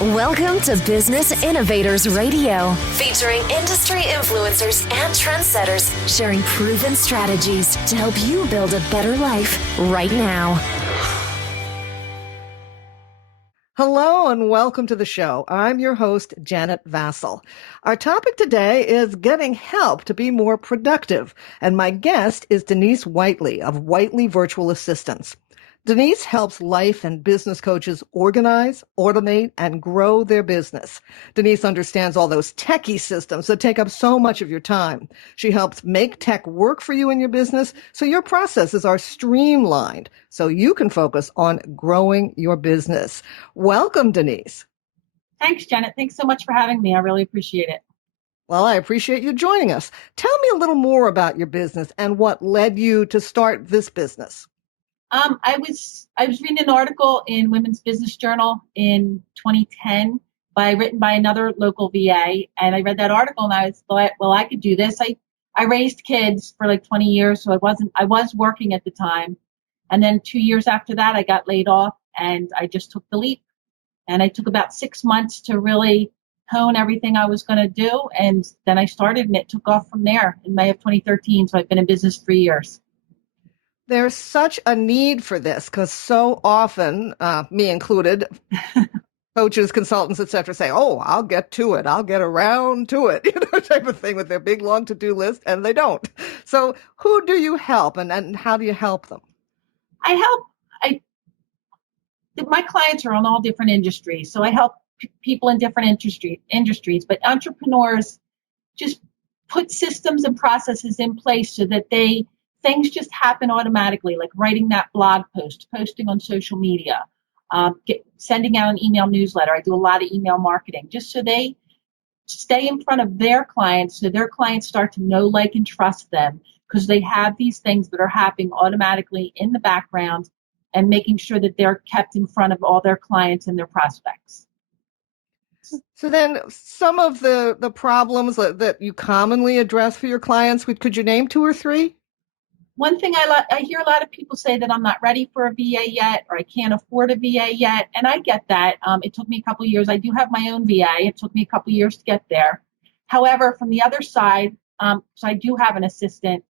Welcome to Business Innovators Radio, featuring industry influencers and trendsetters sharing proven strategies to help you build a better life right now. Hello and welcome to the show. I'm your host, Janet Vassell. Our topic today is getting help to be more productive, and my guest is Denise Whiteley of Whiteley Virtual Assistants. Denise helps life and business coaches organize, automate, and grow their business. Denise understands all those techy systems that take up so much of your time. She helps make tech work for you in your business so your processes are streamlined so you can focus on growing your business. Welcome, Denise. Thanks, Janet. Thanks so much for having me. I really appreciate it. Well, I appreciate you joining us. Tell me a little more about your business and what led you to start this business. I was reading an article in Women's Business Journal in 2010 written by another local VA, and I read that article and I thought, well, I could do this. I raised kids for like 20 years, so I was working at the time, and then 2 years after that, I got laid off, and I just took the leap, and I took about 6 months to really hone everything I was going to do, and then I started, and it took off from there in May of 2013. So I've been in business 3 years. There's such a need for this because so often, me included, coaches, consultants, et cetera, say, oh, I'll get to it. I'll get around to it, type of thing with their big, long to-do list, and they don't. So who do you help and how do you help them? My clients are on all different industries. So I help people in different industries, but entrepreneurs just put systems and processes in place so that things just happen automatically, like writing that blog post, posting on social media, sending out an email newsletter. I do a lot of email marketing just so they stay in front of their clients so their clients start to know, like, and trust them because they have these things that are happening automatically in the background and making sure that they're kept in front of all their clients and their prospects. So then some of the problems that you commonly address for your clients, could you name 2 or 3? One thing I hear a lot of people say that I'm not ready for a VA yet, or I can't afford a VA yet, and I get that. It took me a couple of years. I do have my own VA. It took me a couple of years to get there. However, from the other side, so I do have an assistant.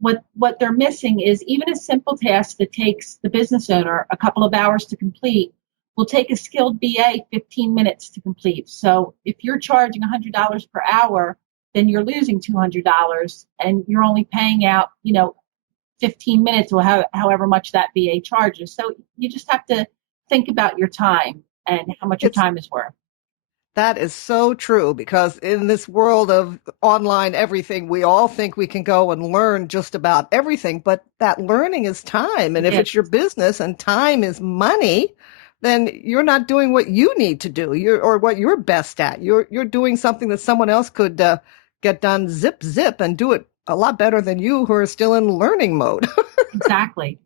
What they're missing is even a simple task that takes the business owner a couple of hours to complete will take a skilled VA 15 minutes to complete. So if you're charging $100 per hour, then you're losing $200, and you're only paying out, 15 minutes or however much that VA charges. So you just have to think about your time and how much your time is worth. That is so true because in this world of online everything, we all think we can go and learn just about everything, but that learning is time. And if it's your business and time is money, then you're not doing what you need to do or what you're best at. You're doing something that someone else could get done zip and do it a lot better than you who are still in learning mode. Exactly.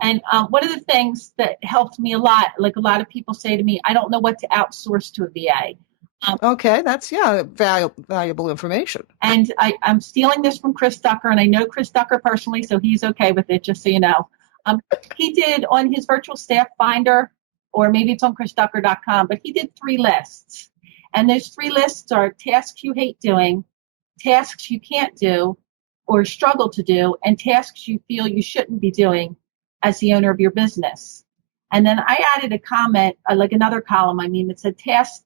And one of the things that helped me a lot, like a lot of people say to me, I don't know what to outsource to a VA. Okay, that's valuable information. And I'm stealing this from Chris Ducker, and I know Chris Ducker personally, so he's okay with it, just so you know. He did on his virtual staff finder, or maybe it's on chrisducker.com, but he did 3 lists. And those 3 lists are tasks you hate doing, tasks you can't do or struggle to do, and tasks you feel you shouldn't be doing as the owner of your business. And then I added a comment, like another column, that said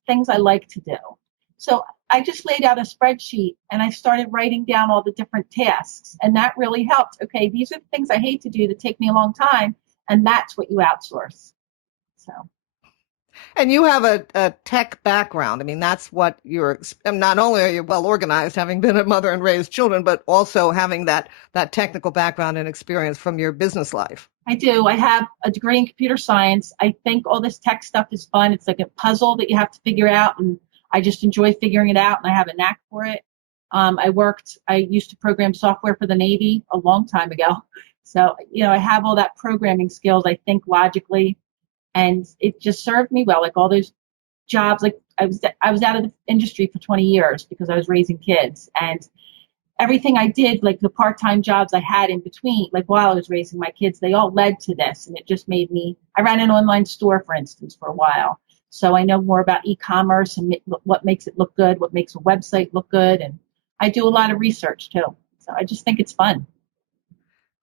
things I like to do. So I just laid out a spreadsheet and I started writing down all the different tasks, and that really helped. Okay, these are the things I hate to do that take me a long time, and that's what you outsource. So. And you have a tech background. That's what not only are you well organized, having been a mother and raised children, but also having that technical background and experience from your business life. I do. I have a degree in computer science. I think all this tech stuff is fun. It's like a puzzle that you have to figure out, and I just enjoy figuring it out, and I have a knack for it. I used to program software for the Navy a long time ago. So, I have all that programming skills. I think logically. And it just served me well, like all those jobs. Like I was out of the industry for 20 years because I was raising kids, and everything I did, like the part-time jobs I had in between, like while I was raising my kids, they all led to this. And it just made me, I ran an online store, for instance, for a while. So I know more about e-commerce and what makes it look good, what makes a website look good. And I do a lot of research too. So I just think it's fun.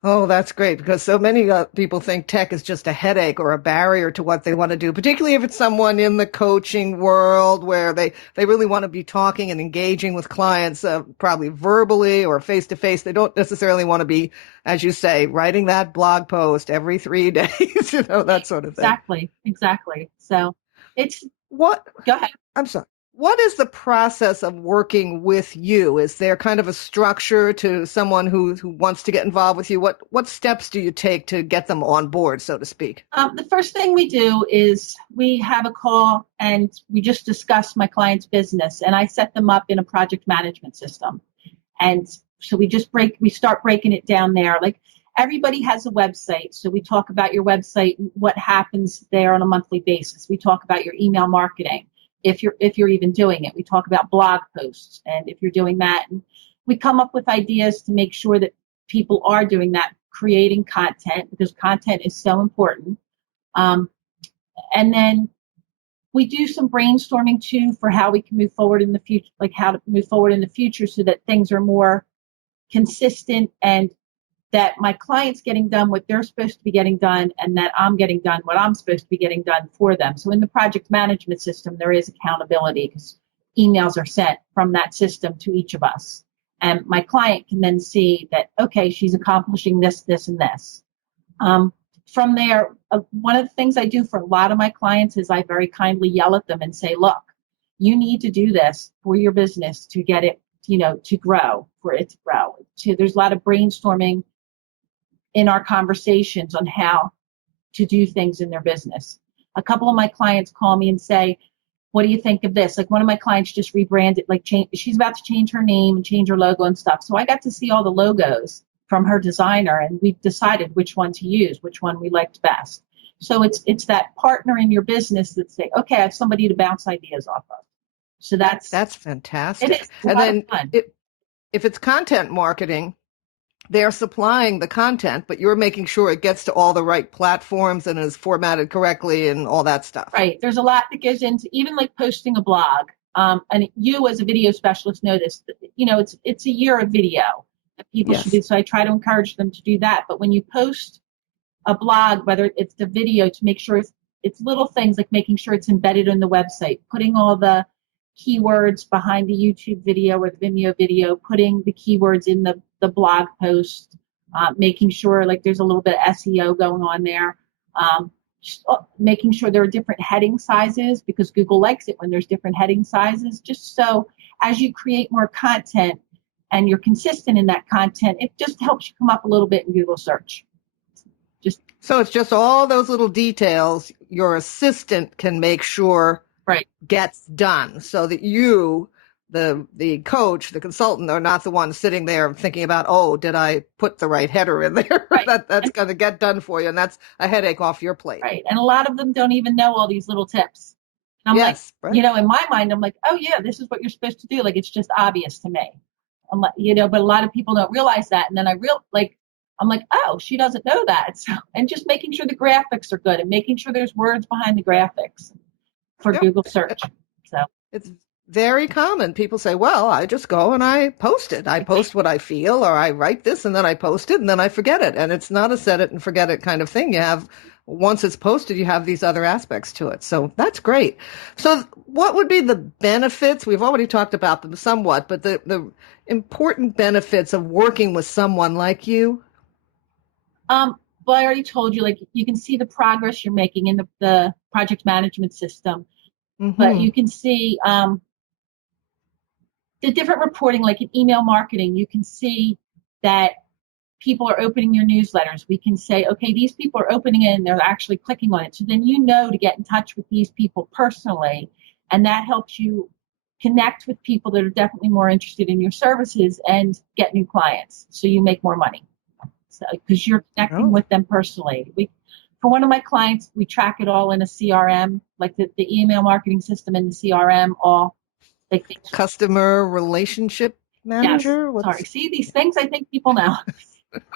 Oh, that's great because so many people think tech is just a headache or a barrier to what they want to do, particularly if it's someone in the coaching world where they really want to be talking and engaging with clients, probably verbally or face to face. They don't necessarily want to be, as you say, writing that blog post every 3 days, that sort of thing. Exactly. So it's What? Go ahead. I'm sorry. What is the process of working with you? Is there kind of a structure to someone who wants to get involved with you? What steps do you take to get them on board, so to speak? The first thing we do is we have a call and we just discuss my client's business, and I set them up in a project management system. And so we start breaking it down there. Like everybody has a website. So we talk about your website, what happens there on a monthly basis. We talk about your email marketing. If you're even doing it, we talk about blog posts, and if you're doing that, and we come up with ideas to make sure that people are doing that, creating content, because content is so important. And then we do some brainstorming too for how we can move forward in the future, like how to move forward in the future so that things are more consistent and that my client's getting done what they're supposed to be getting done and that I'm getting done what I'm supposed to be getting done for them. So in the project management system, there is accountability because emails are sent from that system to each of us. And my client can then see that, okay, she's accomplishing this, this, and this. From there, one of the things I do for a lot of my clients is I very kindly yell at them and say, look, you need to do this for your business to get it, to grow, for it to grow. There's a lot of brainstorming in our conversations on how to do things in their business. A couple of my clients call me and say, what do you think of this? Like one of my clients just rebranded, she's about to change her name and change her logo and stuff. So I got to see all the logos from her designer and we decided which one to use, which one we liked best. So it's that partner in your business that say, okay, I have somebody to bounce ideas off of. So that's fantastic. It is. And then if it's content marketing, they're supplying the content, but you're making sure it gets to all the right platforms and is formatted correctly and all that stuff. Right. There's a lot that goes into even like posting a blog. And you as a video specialist know this, it's a year of video that people should do. So I try to encourage them to do that. But when you post a blog, whether it's the video, to make sure it's little things like making sure it's embedded in the website, putting all the keywords behind the YouTube video or the Vimeo video, putting the keywords in the blog post, making sure like there's a little bit of SEO going on there, making sure there are different heading sizes because Google likes it when there's different heading sizes, just so as you create more content and you're consistent in that content, it just helps you come up a little bit in Google search. So it's just all those little details your assistant can make sure gets done so that you, the coach, the consultant, are not the one sitting there thinking about, oh, did I put the right header in there? Right. That's going to get done for you. And that's a headache off your plate. Right. And a lot of them don't even know all these little tips. And I'm in my mind, I'm like, oh yeah, this is what you're supposed to do. Like, it's just obvious to me. I'm like, but a lot of people don't realize that. And then I'm like, oh, she doesn't know that. So, and just making sure the graphics are good and making sure there's words behind the graphics for Google search. So it's very common. People say, well, I just go and I post it. I post what I feel, or I write this and then I post it and then I forget it. And it's not a set it and forget it kind of thing. You have, once it's posted, you have these other aspects to it. So that's great. So what would be the benefits? We've already talked about them somewhat, but the important benefits of working with someone like you? Well, I already told you, like, you can see the progress you're making in the project management system, but you can see the different reporting, like in email marketing, you can see that people are opening your newsletters. We can say, okay, these people are opening it and they're actually clicking on it. So then to get in touch with these people personally, and that helps you connect with people that are definitely more interested in your services and get new clients. So you make more money. Because you're connecting with them personally. For one of my clients, we track it all in a CRM, like the email marketing system in the CRM, all like customer relationship manager. Yes. Sorry, see these things I think people know.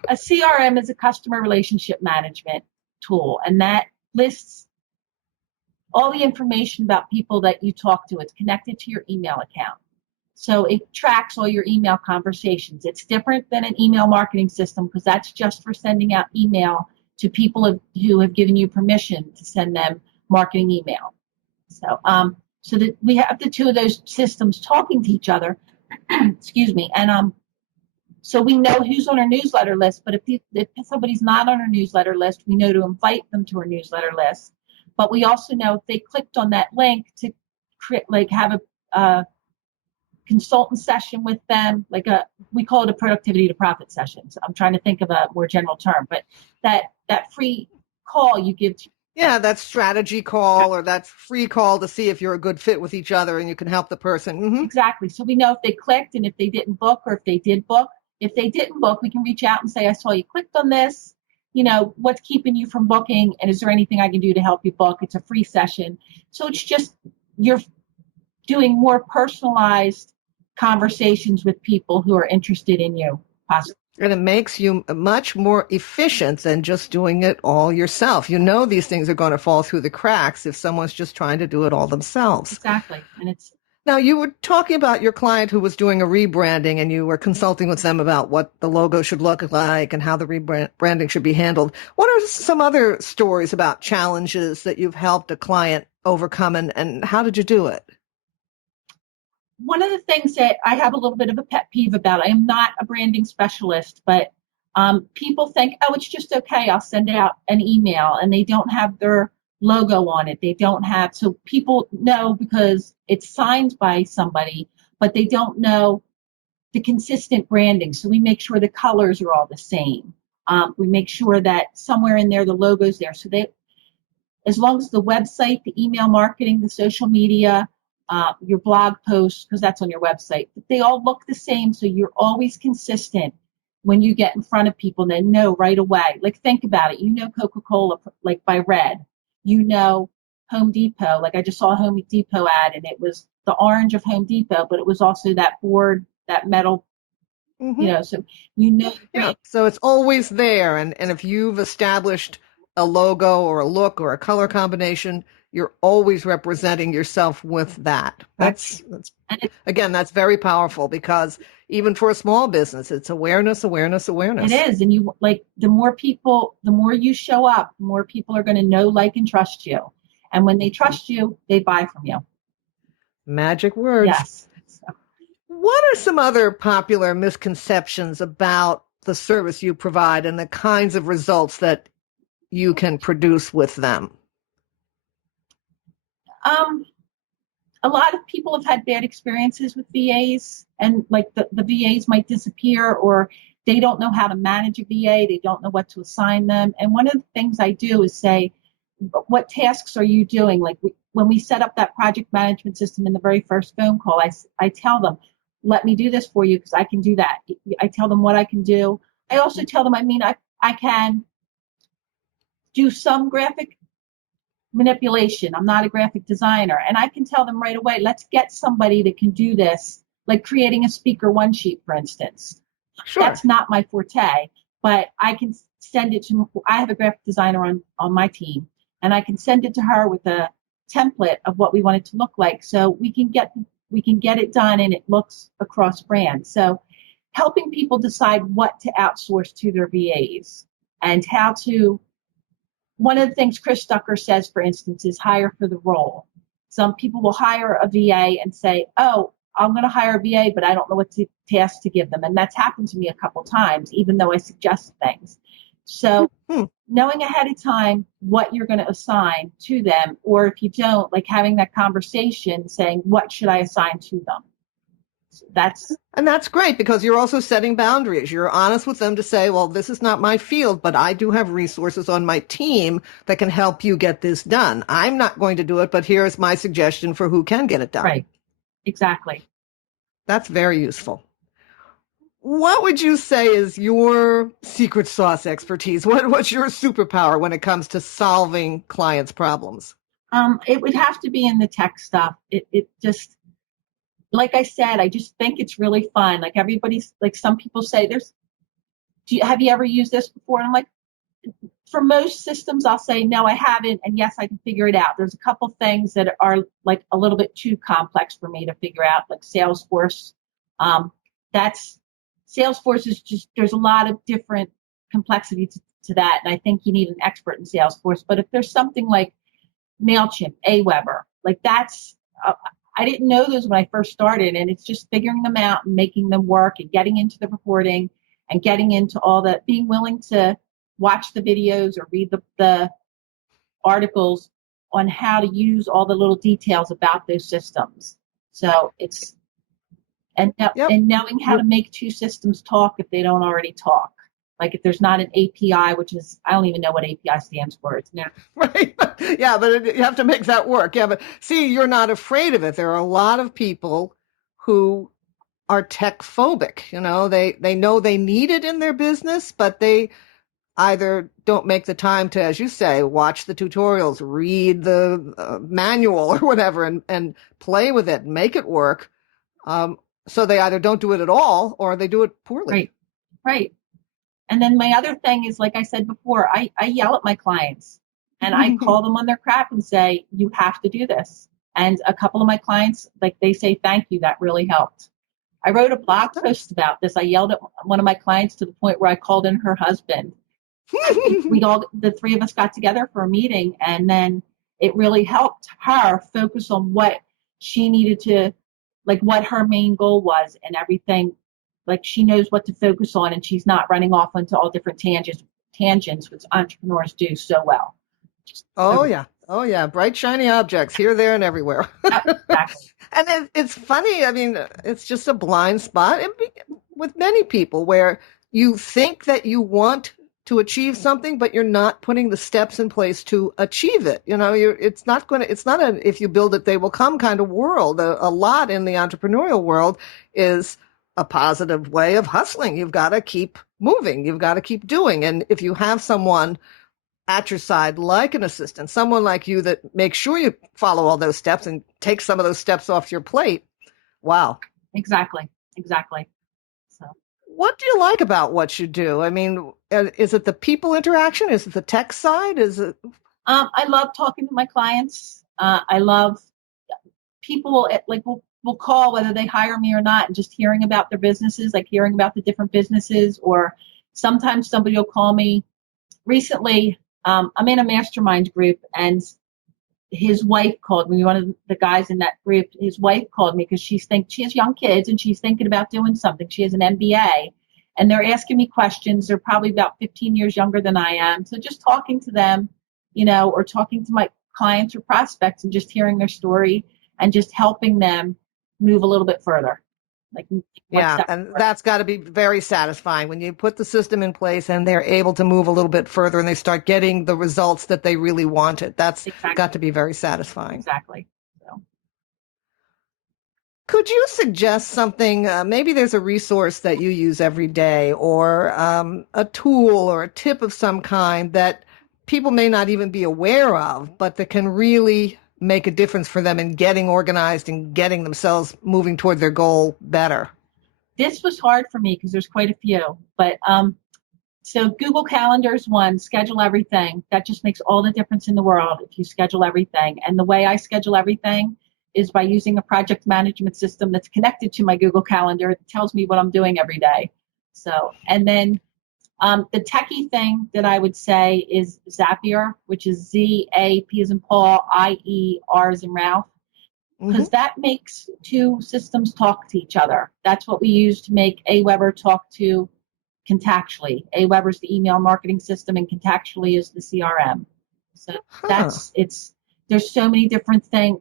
A CRM is a customer relationship management tool, and that lists all the information about people that you talk to. It's connected to your email account. So it tracks all your email conversations. It's different than an email marketing system because that's just for sending out email to people who have given you permission to send them marketing email. So that we have the two of those systems talking to each other. Excuse me. And so we know who's on our newsletter list. But if somebody's not on our newsletter list, we know to invite them to our newsletter list. But we also know if they clicked on that link to have a consultant session with them, we call it a productivity to profit session. So I'm trying to think of a more general term, but that free call you give to. Yeah, that strategy call or that free call to see if you're a good fit with each other and you can help the person. Mm-hmm. Exactly. So we know if they clicked and if they didn't book or if they did book. If they didn't book, we can reach out and say, I saw you clicked on this. What's keeping you from booking? And is there anything I can do to help you book? It's a free session. So it's just you're doing more personalized conversations with people who are interested in you, possibly. And it makes you much more efficient than just doing it all yourself. These things are going to fall through the cracks if someone's just trying to do it all themselves. Exactly. And Now, you were talking about your client who was doing a rebranding and you were consulting with them about what the logo should look like and how the rebranding should be handled. What are some other stories about challenges that you've helped a client overcome and how did you do it? One of the things that I have a little bit of a pet peeve about, I am not a branding specialist, but people think, oh, it's just okay. I'll send out an email and they don't have their logo on it. They don't have, so people know because it's signed by somebody, but they don't know the consistent branding. So we make sure the colors are all the same. We make sure that somewhere in there, the logo's there. So as long as the website, the email marketing, the social media, your blog posts, because that's on your website, but they all look the same. So you're always consistent when you get in front of people and they know right away. Think about it. Coca-Cola, by red. Home Depot. I just saw a Home Depot ad and it was the orange of Home Depot, but it was also that board, that metal, mm-hmm. So Yeah. So it's always there. And if you've established a logo or a look or a color combination, you're always representing yourself with that. That's that's very powerful because even for a small business, it's awareness. It is. And the more people, the more you show up, the more people are going to know, like, and trust you. And when they trust you, they buy from you. Magic words. Yes. What are some other popular misconceptions about the service you provide and the kinds of results that you can produce with them? A lot of people have had bad experiences with VAs, and the VAs might disappear, or they don't know how to manage a VA. They don't know what to assign them. And one of the things I do is say, what tasks are you doing? When we set up that project management system in the very first phone call, I tell them, let me do this for you because I can do that. I tell them what I can do. I also tell them, I can do some graphic manipulation. I'm not a graphic designer. And I can tell them right away, let's get somebody that can do this, like creating a speaker one sheet, for instance. Sure. That's not my forte, but I can send it to, I have a graphic designer on my team, and I can send it to her with a template of what we want it to look like. So we can get it done and it looks across brands. So helping people decide what to outsource to their VAs and how to. One of the things Chris Ducker says, for instance, is hire for the role. Some people will hire a VA and say, oh, I'm going to hire a VA, but I don't know what task to give them. And that's happened to me a couple times, even though I suggest things. So knowing ahead of time what you're going to assign to them, or if you don't, having that conversation saying, what should I assign to them? So that's great because you're also setting boundaries. You're honest with them to say, well, this is not my field, but I do have resources on my team that can help you get this done. I'm not going to do it, but here's my suggestion for who can get it done. Right. Exactly. That's very useful. What would you say is your secret sauce expertise? What's your superpower when it comes to solving clients' problems? It would have to be in the tech stuff. It just, like I said, I just think it's really fun. Everybody's some people say, have you ever used this before? And I'm like, for most systems, I'll say, no, I haven't. And yes, I can figure it out. There's a couple things that are like a little bit too complex for me to figure out, like Salesforce. That's Salesforce is just, there's a lot of different complexity to that. And I think you need an expert in Salesforce. But if there's something like MailChimp, Aweber, like that's, I didn't know those when I first started. And it's just figuring them out and making them work and getting into the reporting and getting into all that, being willing to watch the videos or read the articles on how to use all the little details about those systems. So it's, and knowing how to make two systems talk if they don't already talk. Like if there's not an API, which is, I don't even know what API stands for. It's now. Right. Yeah, but you have to make that work. Yeah, but see, you're not afraid of it. There are a lot of people who are tech phobic. You know, they know they need it in their business, but they either don't make the time to, as you say, watch the tutorials, read the manual or whatever, and play with it and make it work. So they either don't do it at all or they do it poorly. Right. And then my other thing is, like I said before, I yell at my clients and I call them on their crap and say, you have to do this. And a couple of my clients, like they say, thank you, that really helped. I wrote a blog post about this. I yelled at one of my clients to the point where I called in her husband. The three of us got together for a meeting, and then it really helped her focus on what she needed to, like what her main goal was and everything. Like she knows what to focus on, and she's not running off into all different tangents, which entrepreneurs do so well. Oh yeah, bright shiny objects here, there, and everywhere. Exactly. And it's funny. I mean, it's just a blind spot with many people where you think that you want to achieve something, but you're not putting the steps in place to achieve it. You know, it's not a if you build it, they will come kind of world. A lot in the entrepreneurial world is a positive way of hustling. You've got to keep moving. You've got to keep doing. And if you have someone at your side, like an assistant, someone like you that makes sure you follow all those steps and take some of those steps off your plate. Wow. Exactly. So what do you like about what you do? I mean, is it the people interaction? Is it the tech side? Is it? I love talking to my clients. I love people will call whether they hire me or not, and just hearing about their businesses, like hearing about the different businesses, or sometimes somebody will call me. Recently, I'm in a mastermind group, and his wife called me. One of the guys in that group, his wife called me because she has young kids and she's thinking about doing something. She has an MBA, and they're asking me questions. They're probably about 15 years younger than I am. So just talking to them, or talking to my clients or prospects and just hearing their story and just helping them move a little bit further. And that's got to be very satisfying when you put the system in place and they're able to move a little bit further and they start getting the results that they really wanted. That's got to be very satisfying. Exactly. So. Could you suggest something? Maybe there's a resource that you use every day, or a tool or a tip of some kind that people may not even be aware of, but that can really make a difference for them in getting organized and getting themselves moving toward their goal better? This was hard for me because there's quite a few, but so Google Calendar is one. Schedule everything. That just makes all the difference in the world if you schedule everything. And the way I schedule everything is by using a project management system that's connected to my Google Calendar. It tells me what I'm doing every day. So, and then the techie thing that I would say is Zapier, which is ZAP as in Paul, IER as in Ralph, because that makes two systems talk to each other. That's what we use to make Aweber talk to Contactually. Aweber is the email marketing system, and Contactually is the CRM. So there's so many different things,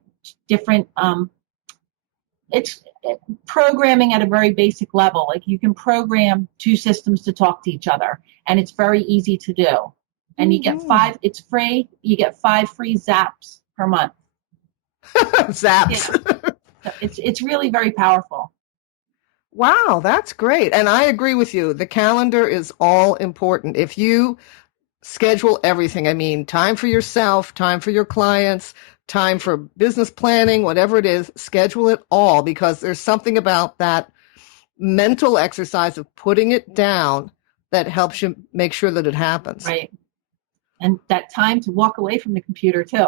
it's programming at a very basic level. Like you can program two systems to talk to each other, and it's very easy to do. And you get it's free. You get 5 free zaps per month. Zaps. Yeah. It's really very powerful. Wow, that's great. And I agree with you. The calendar is all important. If you schedule everything, I mean, time for yourself, time for your clients, time for business planning, whatever it is, schedule it all, because there's something about that mental exercise of putting it down that helps you make sure that it happens. Right. And that time to walk away from the computer too.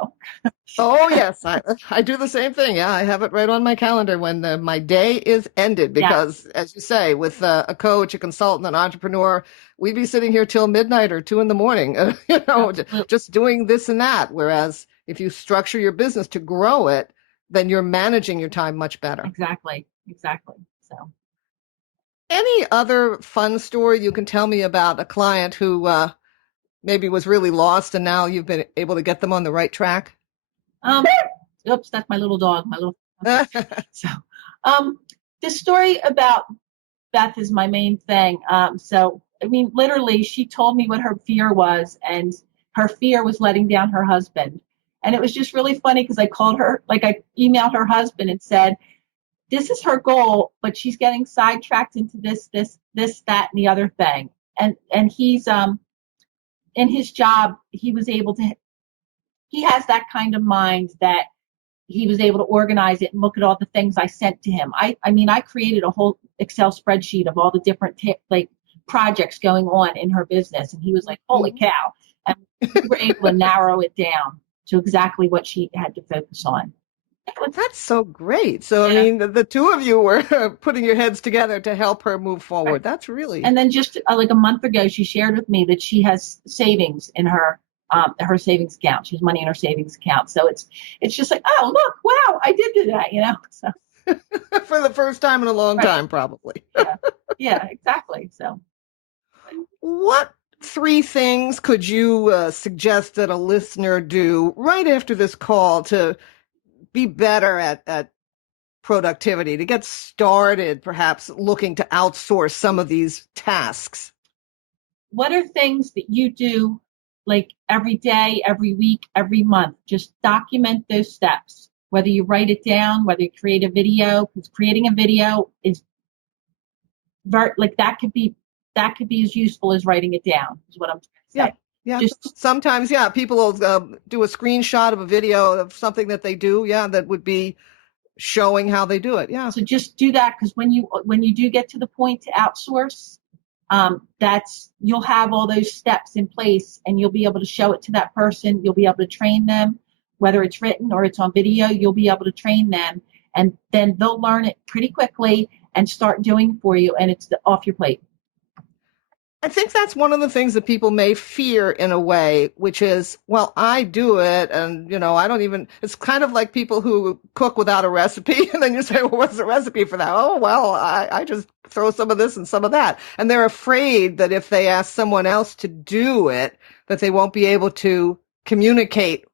Oh, yes. I do the same thing. Yeah, I have it right on my calendar when my day is ended Yeah, because, as you say, with a coach, a consultant, an entrepreneur, we'd be sitting here till midnight or 2 in the morning, absolutely. just doing this and that. Whereas if you structure your business to grow it, then you're managing your time much better. Exactly. So Any other fun story you can tell me about a client who maybe was really lost and now you've been able to get them on the right track? um oops, that's my little dog, my little so the story about Beth is my main thing. So I mean, literally she told me what her fear was, and her fear was letting down her husband. And it was just really funny because I called her, like I emailed her husband and said, this is her goal, but she's getting sidetracked into this, that, and the other thing. And he's in his job, he was able to, he has that kind of mind that he was able to organize it and look at all the things I sent to him. I mean, I created a whole Excel spreadsheet of all the different like projects going on in her business. And he was like, holy cow. And we were able to narrow it down to exactly what she had to focus on. That's so great. So, Yeah. I mean, the two of you were putting your heads together to help her move forward. Right. That's really. And then just like a month ago, she shared with me that she has savings in her savings account. She has money in her savings account. So it's just like, oh, look, wow, I did do that, you know. So For the first time in a long right. time, probably. Yeah, exactly. So What 3 things could you suggest that a listener do right after this call to be better at productivity, to get started, perhaps looking to outsource some of these tasks? what are things that you do like every day, every week, every month? Just document those steps, whether you write it down, whether you create a video, because creating a video is very, like that could be as useful as writing it down, is what I'm trying to say. Yeah. Just Sometimes, people will do a screenshot of a video of something that they do. Yeah, that would be showing how they do it. Yeah. so just do that, because when you do get to the point to outsource, that's, you'll have all those steps in place and you'll be able to show it to that person. You'll be able to train them, whether it's written or it's on video. You'll be able to train them, and then they'll learn it pretty quickly and start doing for you, and it's off your plate. I think that's one of the things that people may fear in a way, which is, well, I do it. And, I don't even, it's kind of like people who cook without a recipe. And then you say, well, what's the recipe for that? Oh, well, I just throw some of this and some of that. And they're afraid that if they ask someone else to do it, that they won't be able to communicate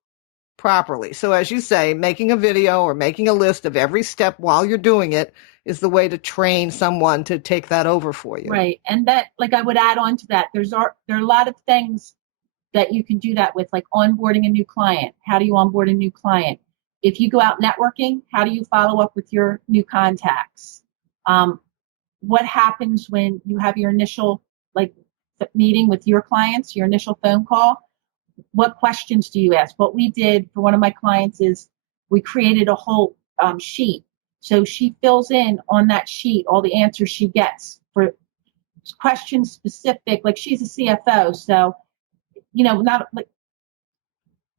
properly. So as you say, making a video or making a list of every step while you're doing it is the way to train someone to take that over for you. Right. And that, like, I would add on to that, there are a lot of things that you can do that with, like onboarding a new client. How do you onboard a new client? If you go out networking, how do you follow up with your new contacts? What happens when you have your initial meeting with your clients, your initial phone call? What questions do you ask? What we did for one of my clients is we created a whole sheet. So she fills in on that sheet all the answers she gets for questions specific, like she's a CFO. So, not like,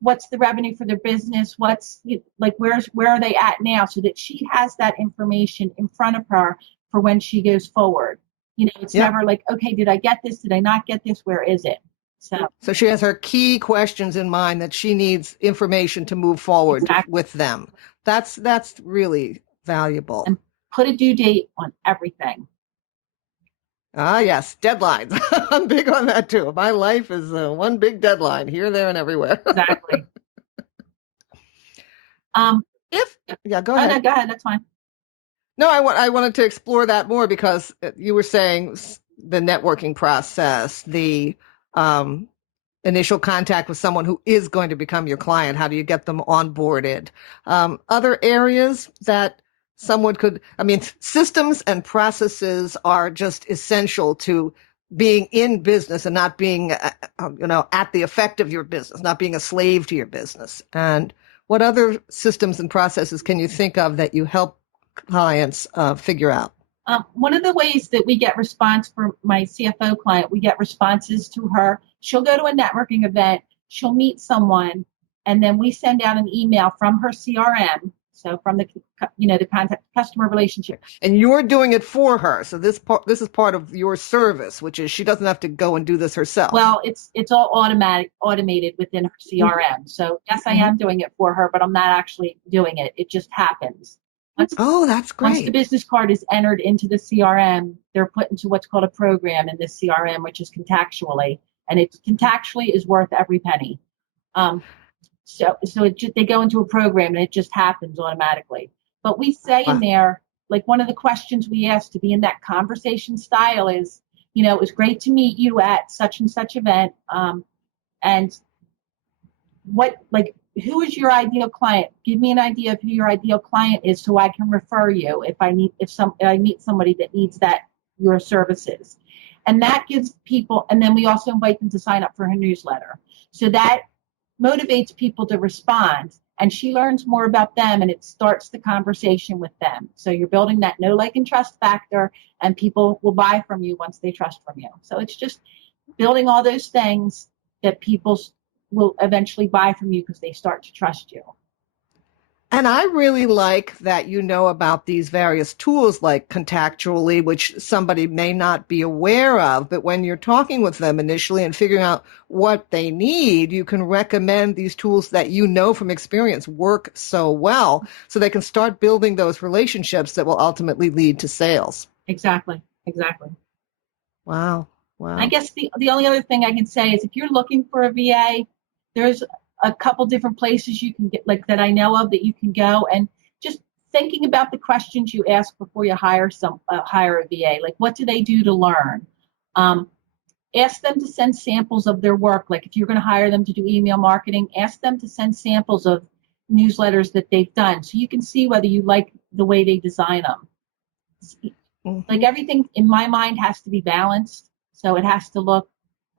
what's the revenue for their business? What's where are they at now? So that she has that information in front of her for when she goes forward. It's never like, okay, did I get this? Did I not get this? Where is it? So she has her key questions in mind that she needs information to move forward with them. That's really valuable. And put a due date on everything. Ah, yes, deadlines. I'm big on that too. My life is one big deadline here, there, and everywhere. Exactly. Go ahead. No, go ahead. That's fine. No, I wanted to explore that more because you were saying the networking process, the initial contact with someone who is going to become your client. How do you get them onboarded? Other areas that someone could, systems and processes are just essential to being in business and not being, at the effect of your business, not being a slave to your business. And what other systems and processes can you think of that you help clients figure out? One of the ways that we get response for my CFO client, we get responses to her. She'll go to a networking event. she'll meet someone, and then we send out an email from her CRM. So from the contact customer relationship. And you're doing it for her. So this is part of your service, which is she doesn't have to go and do this herself. Well, it's all automated within her CRM. So yes, I am doing it for her, but I'm not actually doing it. It just happens. That's great. Once the business card is entered into the CRM, they're put into what's called a program in this CRM, which is Contactually, and Contactually is worth every penny. So they go into a program and it just happens automatically. But we say in there, like one of the questions we ask to be in that conversation style is, it was great to meet you at such and such event. And who is your ideal client? Give me an idea of who your ideal client is so I can refer you if I meet somebody that needs your services. And that gives people, and then we also invite them to sign up for her newsletter. So that motivates people to respond, and she learns more about them, and it starts the conversation with them. So you're building that know, like, and trust factor, and people will buy from you once they trust from you. So it's just building all those things that people will eventually buy from you because they start to trust you. And I really like that you know about these various tools like Contactually, which somebody may not be aware of, but when you're talking with them initially and figuring out what they need, you can recommend these tools that you know from experience work so well, so they can start building those relationships that will ultimately lead to sales. Exactly. Wow. I guess the only other thing I can say is if you're looking for a VA, there's a couple different places you can get, like that I know of, that you can go, and just thinking about the questions you ask before you hire a VA. Like, what do they do to learn? Ask them to send samples of their work. Like if you're going to hire them to do email marketing, ask them to send samples of newsletters that they've done so you can see whether you like the way they design them. Like everything in my mind has to be balanced. So it has to look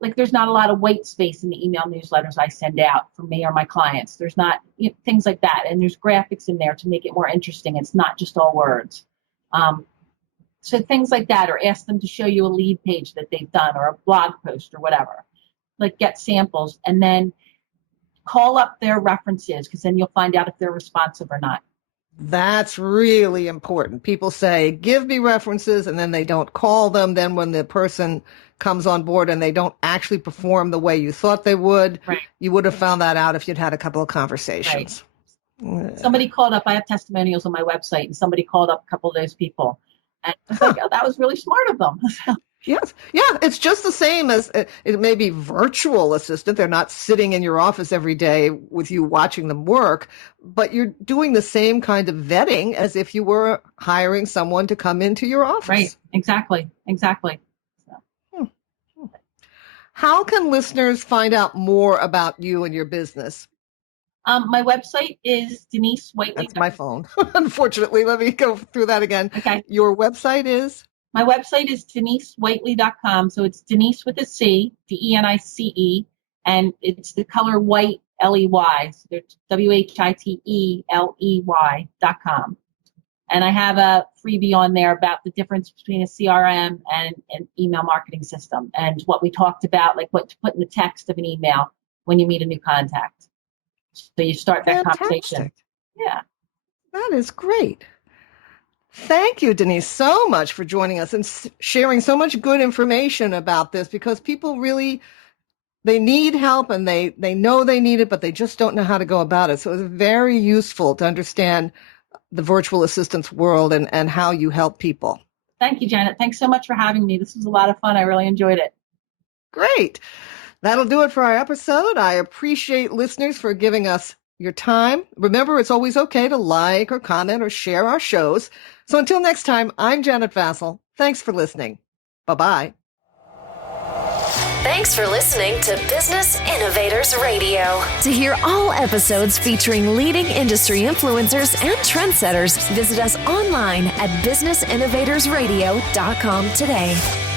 like there's not a lot of white space in the email newsletters I send out for me or my clients. There's not things like that. And there's graphics in there to make it more interesting. It's not just all words. So things like that, or ask them to show you a lead page that they've done or a blog post or whatever. Like get samples and then call up their references, because then you'll find out if they're responsive or not. That's really important. People say, give me references, and then they don't call them. Then when the person comes on board and they don't actually perform the way you thought they would, right, you would have found that out if you'd had a couple of conversations. Right. Somebody called up, I have testimonials on my website, and somebody called up a couple of those people. And I was like, oh, that was really smart of them. Yes. Yeah. It's just the same as it may be virtual assistant. They're not sitting in your office every day with you watching them work, but you're doing the same kind of vetting as if you were hiring someone to come into your office. Right. Exactly. So. How can listeners find out more about you and your business? My website is Denise Whiteley. That's my phone. Unfortunately, let me go through that again. Okay. Your website is? My website is DeniceWhiteleY.com. So it's Denise with a C, DENICE, and it's the color white, LEY. So it's WHITELEY.com. And I have a freebie on there about the difference between a CRM and an email marketing system, and what we talked about, like what to put in the text of an email when you meet a new contact. So you start that conversation. Yeah. That is great. Thank you, Denise, so much for joining us and sharing so much good information about this, because people really, they need help and they know they need it, but they just don't know how to go about it. So it's very useful to understand the virtual assistance world and how you help people. Thank you, Janet. Thanks so much for having me. This was a lot of fun. I really enjoyed it. Great. That'll do it for our episode. I appreciate listeners for giving us your time. Remember, it's always okay to like or comment or share our shows. So until next time, I'm Janet Vassell. Thanks for listening. Bye-bye. Thanks for listening to Business Innovators Radio. To hear all episodes featuring leading industry influencers and trendsetters, visit us online at businessinnovatorsradio.com today.